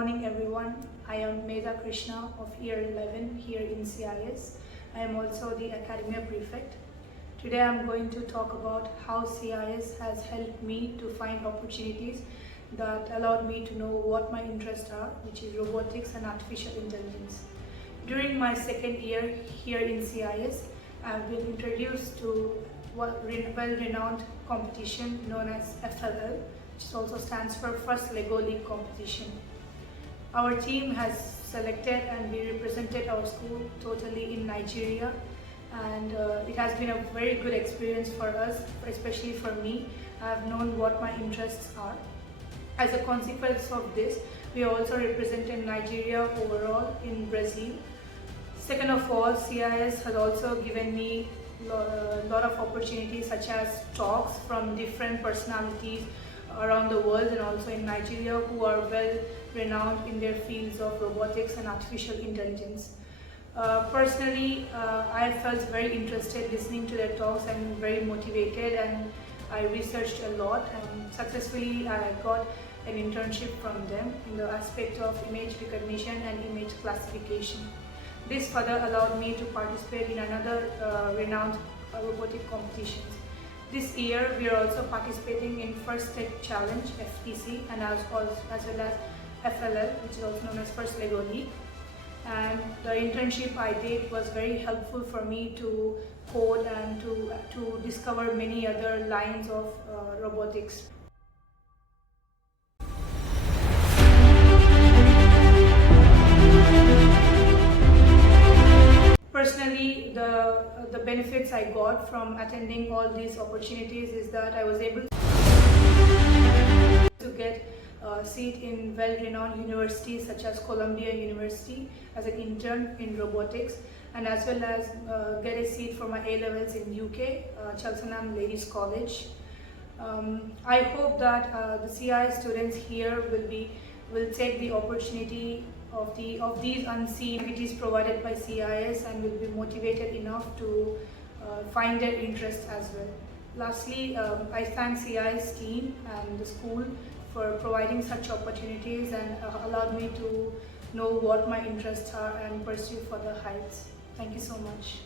morning everyone. I am Medha Krishna of year 11 here in CIS. I am also the Academic Prefect. Today I am going to talk about how CIS has helped me to find opportunities that allowed me to know what my interests are, which is robotics and artificial intelligence. During my second year here in CIS, I have been introduced to well-renowned competition known as FLL, which also stands for First Lego League competition. Our team has selected and we represented our school totally in Nigeria, and it has been a very good experience for us, especially for me. I have known what my interests are. As a consequence of this, we also represented Nigeria overall in Brazil. Second of all, CIS has also given me a lot of opportunities such as talks from different personalities around the world and also in Nigeria who are well renowned in their fields of robotics and artificial intelligence. Personally, I felt very interested listening to their talks and very motivated, and I researched a lot, and successfully I got an internship from them in the aspect of image recognition and image classification. This further allowed me to participate in another renowned robotic competitions. This year we are also participating in First Tech Challenge FTC and as well as FLL, which is also known as First Lego League. And the internship I did was very helpful for me to code and to discover many other lines of robotics. Personally, the benefits I got from attending all these opportunities is that I was able to get a seat in well-renowned universities such as Columbia University as an intern in robotics, and as well as get a seat for my A-levels in UK, Cheltenham Ladies College. I hope that the CIS students here will take the opportunity of these unseen activities provided by CIS and will be motivated enough to find their interests as well. Lastly, I thank CIS team and the school for providing such opportunities and allowed me to know what my interests are and pursue further heights. Thank you so much.